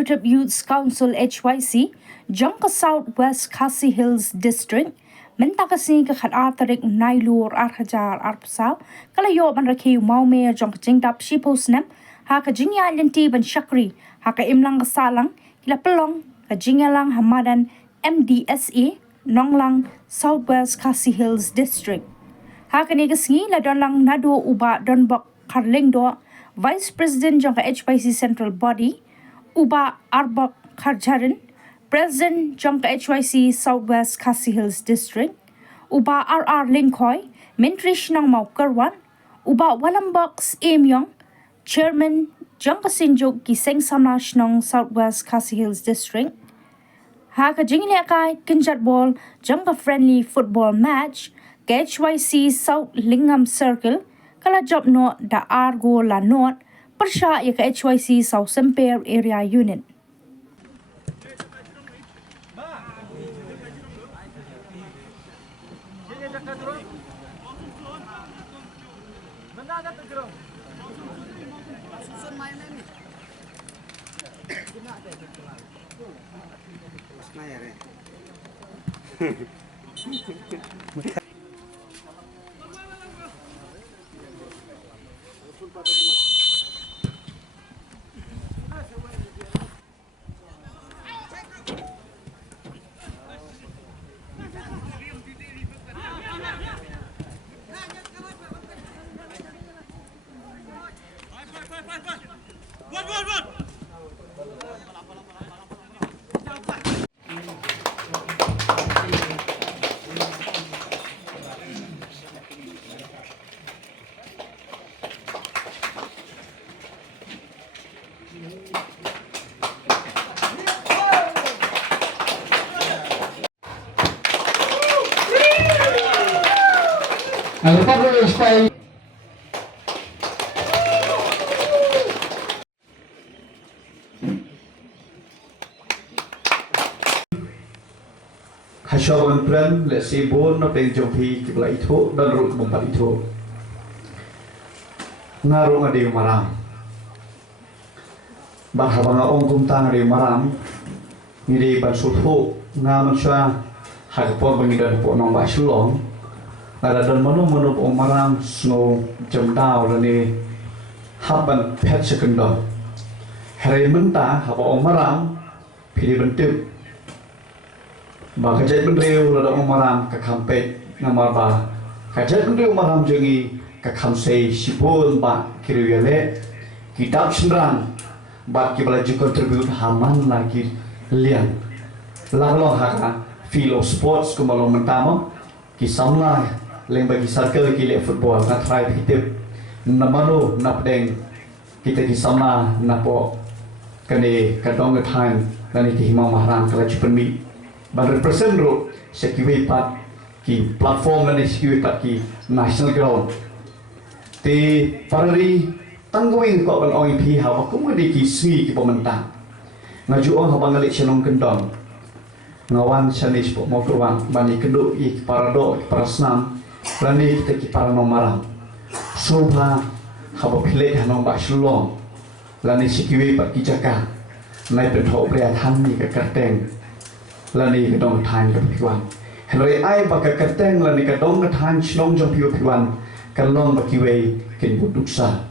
Executive Youth Council HYC, Jangka South West Khasi Hills District, mentakasi ke khadar tarik nailur arhajar arpsaw, kalayo ban rakhi maume jangka jingdap shiposnem, haka jingya lenti ban syakri, haka imlang kesalang, kila pelong, ka jingyalang hamadan MDSA, Nonglang Southwest Khasi Hills District. Haka ni kesengi ladon lang nado uba donbok karlingdo, Vice President jangka HYC Central Body, Uba Arbok Kharjaran, President jangka HYC Southwest Khasi Hills District, Uba RR Linkoy, Menteri Shnang Mau Kerwan, Uba Walambok Emyong, Chairman jangka Sinjuk Giseng Samna Shnang Southwest Khasi Hills District. Haka jingli akai kinjat ball jangka friendly football match ke HYC South Lingam Circle, kala job no da argo la not persya ya ke HYC South Semper Area Unit. Hasyawan pran lesi bon na penjompi kibla itu dan rut mempat itu ngaruh ngadi maram bahwa ngaong kumtang ngadi maram ngidi ban suthu ngaman sya hakpon pengidan po nong basulong ada dan manu po maram snow jemdau lani haban pet sekendor hari mentah haba om maram pilih bentuk Kajat bendeu lada umaram ka kampe ngamar ba kajat bendeu umaram jengi ka kamsei sipun ba kiriwele kitab sembrang ba kibala ju kontribut haman lagi lian laglo haka filo sports kumalo mentamo kisamla leng bagi circle kile football na try hitip namano napdeng kita kisamla napo kane kadong time lani ki hima mahram kala chupenmi ban represent ro sekiwe pat ki platform dan sekiwe pat ki national ground te parari tangguing ko ban OIP ha ko ngadi ki swi ki pementang ngaju on habang ngalik senong kendong ngawan sanis po mo kurwan bani keduk i parado prasnam lani kita ki para nomaram sobha haba phile hanong ba shlong lani sekiwe pat ki jaka nai petho pria than ni ka karteng lani kadong than ka piwan heloi ai ba ka karteng lani kadong than chnong jong piwan kalong ba kiwe kin buduksa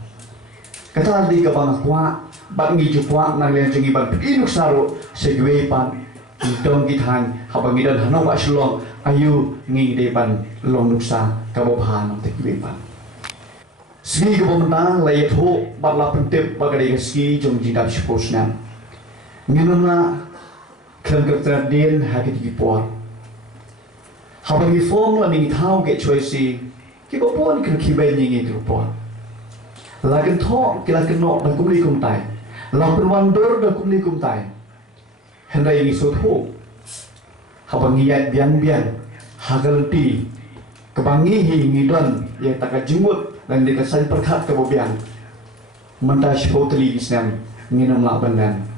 kata di ka bang kwa ba ngi ju kwa na len jengi ban pinuksa ro segwe pan dong ki than habang idan hanong ba shlong ayu ngi de ban long nuksa ka bo phan te kiwe pan ski ka bomta lai tho ba la pentep ba ga de ski jong jidap sposna ngenona klan kertradin hakit kipor habang ifong la ning thau ke choisi ki bo pon kan kibai ning ke pon lagan tho kila kenok da kumli kum tai la perwandor da kumli kum tai hendai ni so tho habang yat bian hagalti kebangi hi ngidon ye takajumut dan dikasai perkhat ke bobian mentas potli islam nginam la banan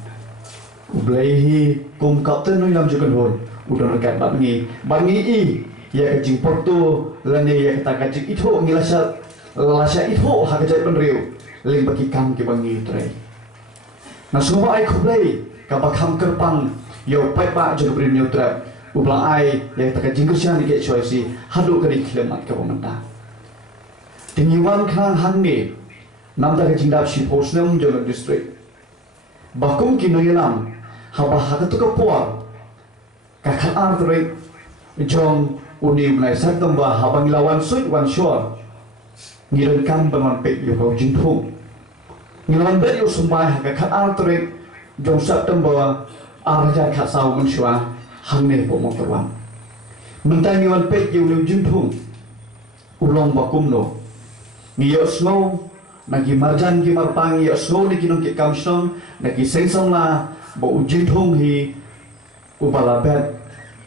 Ublehi kum kapten noi lam jukan hon udah rekat bangi i ya kajing porto lane ya kata kajing itu ngilasa itu hakajai penriu ling bagi kam ke bangi trai na semua ai kublai kabakam kerpang yo pai ba jo brin yo trap ublang ai yang tak jingkersian di choice hadu kali kilemat ka pementa tingiwan khang hangne nam ta jingdap si posnam jo district bakum kinoyanam haba hakatu ka puar ka khan ar jong uni ulai sakam ba habang lawan suit wan shore ngiran kam baman pek yo ko jingthung ngilan bet yo sumbai ka khan ar jong sakam ba arja kha saw mun shwa hangne po mo kawan mentang yon pek yo lu jingthung ulong bakum no ngiyo snow nagi marjan ki marpang yo snow ni kinong ki kamsong nagi sengsong la bo jingthung hi ubala bet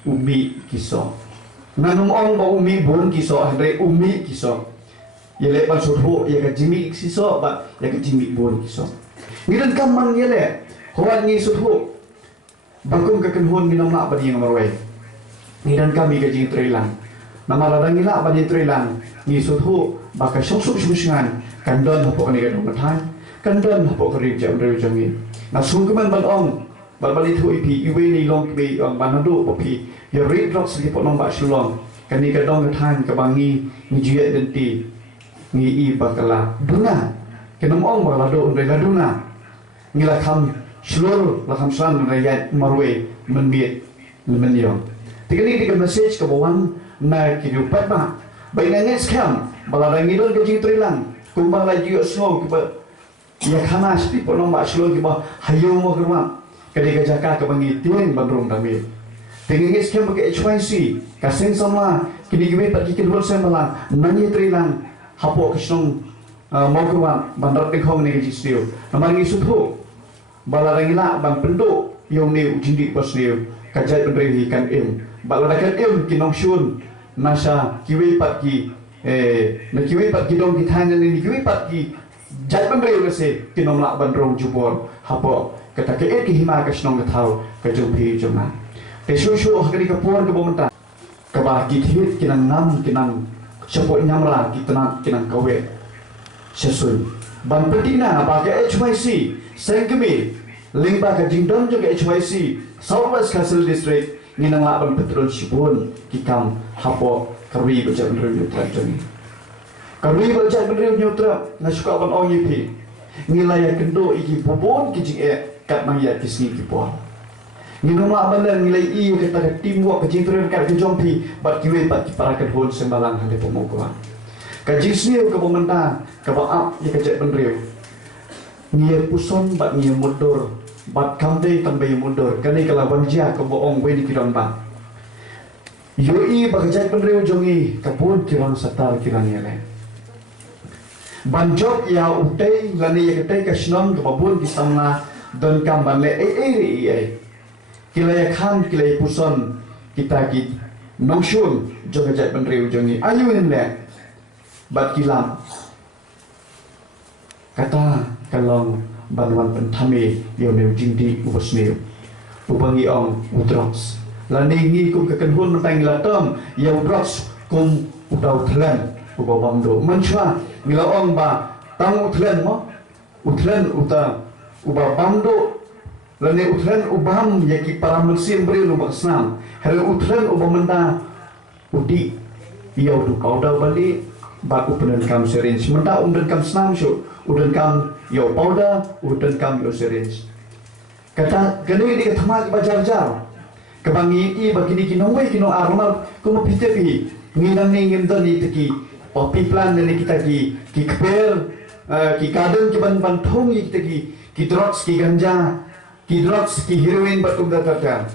umi kiso nanum ong ba umi bon kiso andre umi kiso yele ban sotho ya ka jimi kiso ba ya ka jimi bon kiso ngiran kam man yele hoan ngi sotho bakum ka kenhon minam na ba ding marwai ngiran kami ka jing trilang namara dangila ba ni trilang ngi sotho ba ka soksuk sumusingan kandon hapo ni ka dong mathan kandon hapo ka ri jam re jangi na sungkuman ban ong balbali thu ipi iwe ni long bi ong banado popi ya red rocks di ponong ba shulong kani ka dong than ka bangi ni jue denti ni i bakala duna kenom ong bakala do ndai la duna ngila kham shlor la kham san rayat marwe menbiet menyo tikani di message ka bawan na ki du pat ba bai na nes kham bala rangi don ka ji trilang kumbang la ji snow ki ba ya khamas di ponong ba shulong ki ba hayo mo kerma kadi ka jaka ka bangi tieng bandrong dami tinggi skem ke HYC kaseng sama kini gibe pat kikin hol semalang nani trilang hapo kisong mau kurwan bandar tekong ni kisio namangi sutho balarangila ban pendo yong ni jindi posnio kajai pendrehi kan balarakan kinong shun nasa kiwe pat ki na kiwe pat ki dong kitanya ni kiwe pat ki jai pendrehi lese kinong la bandrong jubor hapo kata ke hima kasnong gathau kajumpi jumna Tesusu hakari kapuan ke bomenta kabah githit kinang nam kinang sepot nyamra kitana kinang kawe sesul ban petina ba ke HYC sengkemi lingba ka jingdon jo ke HYC Southwest Castle District nginang laban petrol sibun kikam hapo karwi bajak benrew trajoni karwi bajak benrew nyutra nasuka ban ong yipi ngilaya kendo iki bobon kijing kat mangya kisni kipon Minumlah benda nilai I kata teamwork kejintran kat kejompi bat kiwe bat para kedhon sembalang hande pemokuan. Kajisniu ke pemerintah ke baap ya kejak benriu. Ngia puson bat ngia mundur bat kamde tambah mundur kani kalawan dia ke boong we di kidon ba. Yoi ba kejak benriu jongi kapun kirang satar kirang yele. Banjok ya utei lani ya ketai kasnon ke babun kisamna don kamban le kilaya khan kilaya puson kita ki nongshun joga jat benriu jongi ayuin le bat kilam kata kalong banwan pentame yo new jingdi ubasneu ubangi ong udrox lani ngi kum kekenhun mentang latom yo udrox kum udau thlan ubabamdo manchwa ngila ong ba tang uthlan mo uthlan uta ubabamdo lani uthlan ubam yaki para mensim beri lubak senam hari uthlan ubamenda udi ia udu powder balik baku penen kam syringe menda umden kam senam syuk uden kam yo powder uden kam yo syringe kata kene di thama bajar-jar kebangi i bagi di kinong we kinong armal kumo pitepi nginang ni ngimdan ni teki popi plan ni kita ki kper ki kadang ki ban thong ni kita ki drugs ki ganja ki drugs ki heroin batum data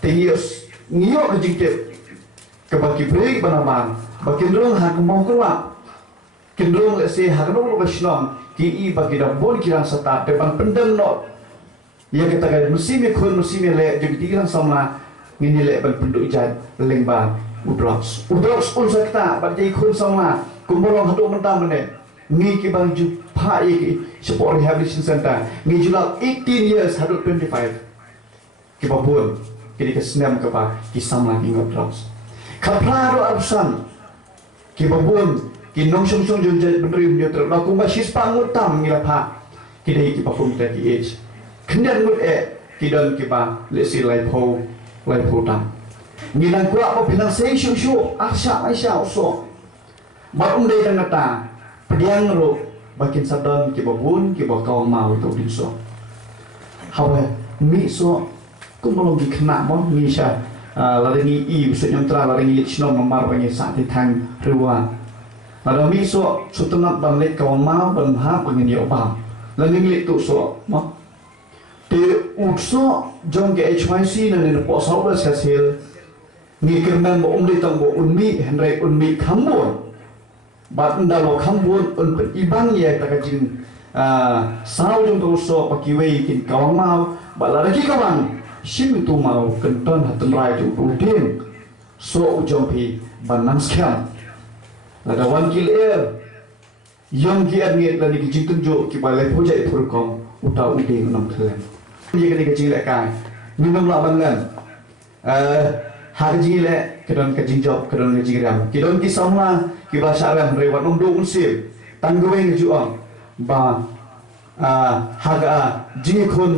tengios ngiyo kejingkit ke bagi break banaman bakin dong hak mau keluar kendrong lese hak dong bashlong ki i bagi dabon kirang sata depan pendem no ya kita kan musim le jadi tirang sama ngini le ban penduk ijat lengba udrox pun sakta bagi kun sama kumbolong hadu mentam ne ngi ki bang ju pha ki support rehabilitation center ngi julak 18 years hadu 25 ki babun ki ke senam ke ba ki samla ki udrox kaplaro absan ki babun ki nong sung jun jat benri dia ter la kumba sis pangutam ngila pha ki dei ki babun 30 age kendan mut kidon kiba lesi laipo tam ngilang kuat po pinang say syu asya uso barum day dan ngata pediang ro bakin sadon kiba bun kiba kawang mau itu dinso hawe mi so kumolong kena mo mi sya laringi i usut nyontra laringi chno mamar bangi sakti tang rewa lalu mi so sutunat banlet kawang mau ban ha bangin yo ba laringi lit tu so mo te uso jong ke HYC na ni po sa obras kasil ni kirman mo umli tang mo unmi henry unmi khambon bat ndalo khambon un ibang ye takajin sao jong tu so pakiwe kin kawang mau balaraki kawang sim tu mau kenton hatun rai tu udin so ujong pi banang skam lada wan kil yong ki nget la ni ki tunjuk ki balai projek purkom uta udin nam thlen ni ka ni ka jing la kai ni nam la bangan har ji le kedon ka jing job kedon ka jing ram ki don ki samla ki ba sa ram re wan dong sim tanggoeng ju ong ba haga jing khun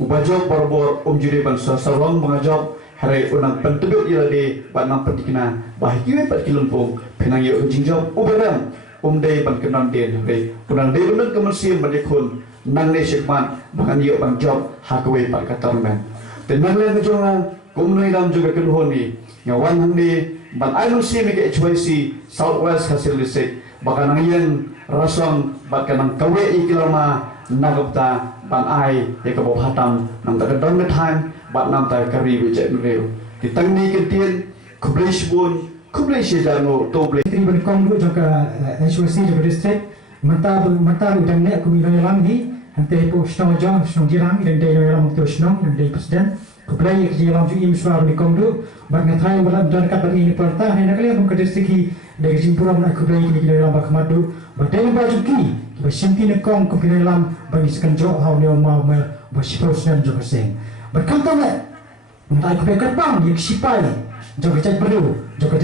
ubajok borbor juri bangsa sarong mengajak hari unang pentubuk ilade banang petikna bahikiwe pat kilumpung penang yo jingjok ubaram day ban kenan den hari unang day unang kemersian badikun nang ne sekman bangan yo bang job hakwe pat katarmen dan nang le kejongan kumnoi lam juga kenhoni ngawan handi ban ainun si mi ke HYC Southwest hasil lisik bakan yang rasong bakan kawe ikilama nagapta ban ai ya ka bob hatam nang ta don me time bat nam ta kari we jet reu ti tang ni ke tien kublish bun kublish jano to ble tri ban kong du joka HYC joka district mata udang ne ku mi lam hi ante po stong jong stong jirang dan dei lam to stong dan dei president kublai ke lam ju im swar ni kong du bat ngathai wala dan kat bagi ni parta ne nakle ko district hi de jimpura na kublai ni lam ba khamadu ba dei ba juki ba simpi ne kong ko lam bagi sekanjo hau ne mau me ba siprosnan joka seng berkantor entah kebekat bang yang sipai joka cai perlu joka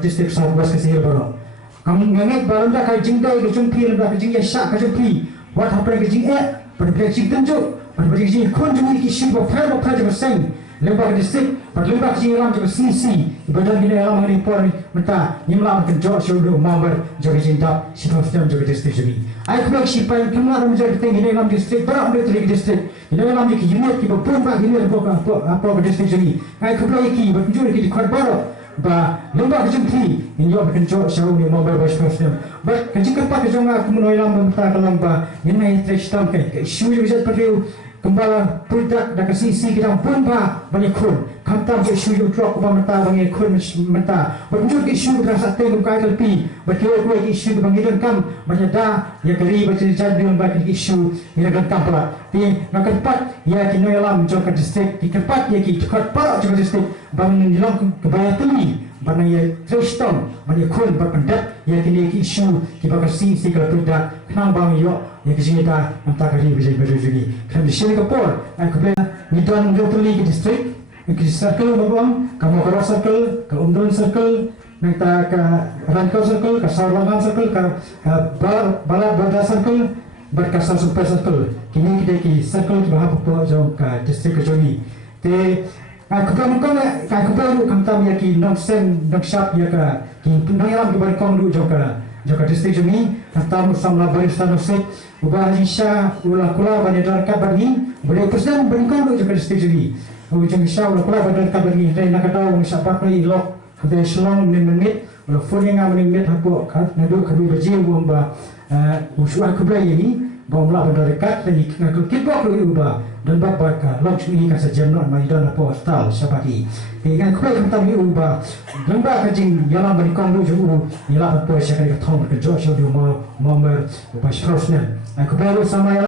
district Southwest Kasihil baru kamu ngangat baru dah kai jingdai ke jumpi dah ke jingya syak ke jumpi wat apa ke jing pada jing tunjuk pada jing kon jing ki shi ba phra joka seng lembag district pada lembag jing lam joka CC badan gini lam hari por menta nimlam ke jok shodo member joka jing tak siprosnan joka district jumi ai kubek sipai kemla ram joka tinggi lam district baru ambil tri district ini lam ki unit ki ba pumpa unit apa district jumi ai kubek ki ba tunjuk ki khot baru ba lembag jumpi in yo ke jok shodo ni member ba siprosnan ba kajik apa ke jonga kumunoi lam menta kalam ba ini tristam ke isu juga perlu kembala produk dak CC kita pun ba banyak kun kantam ke isu yo drop ba menta banyak kun menta berjur ke isu rasa tengok kai kalpi berkira ke isu bangidon kam banyak da ya kali bercerita dengan ba isu ina kan pala ti nak tempat ya kinoi lam joka district di tempat ya ki dekat para joka district bang nilam kebaya tuli bana ya tristom banyak kun berpendat ya kini isu ki bakal CC kalau produk kenang bang yo ya kisita antara kali bisa berjudi kan di sini kapor aku bela ni tuan Jotuli ke district ke circle babang kamu ke circle ke Umdon circle nanta ke Rankau circle ke Sawangan circle ke Bala circle berkasar super circle kini kita ki circle ke bahap po jom ke district ke Joni te aku baru kantam ya ki nong shop ya ke ki penayam ke barkong du joka district Joni kantam samla barista nosek ubah isya ulah kula banyak kabani boleh presiden berkong du joka district Joni ujung isya ulah kula banyak kabani dai nak tahu siapa ni lok ada selong menit ulah phone yang menit hapo nadu kadu baji bomba usual kubla ini bomla pada dekat lagi ngaku kitbok lu ubah dan bapak launch ini kasa jemno mai dan apa stal sabati dengan kubla kita ni ubah lembah kajing yalam berkong du juru yalam apa sekali thong ke joshua du member ubah professional aku baru sama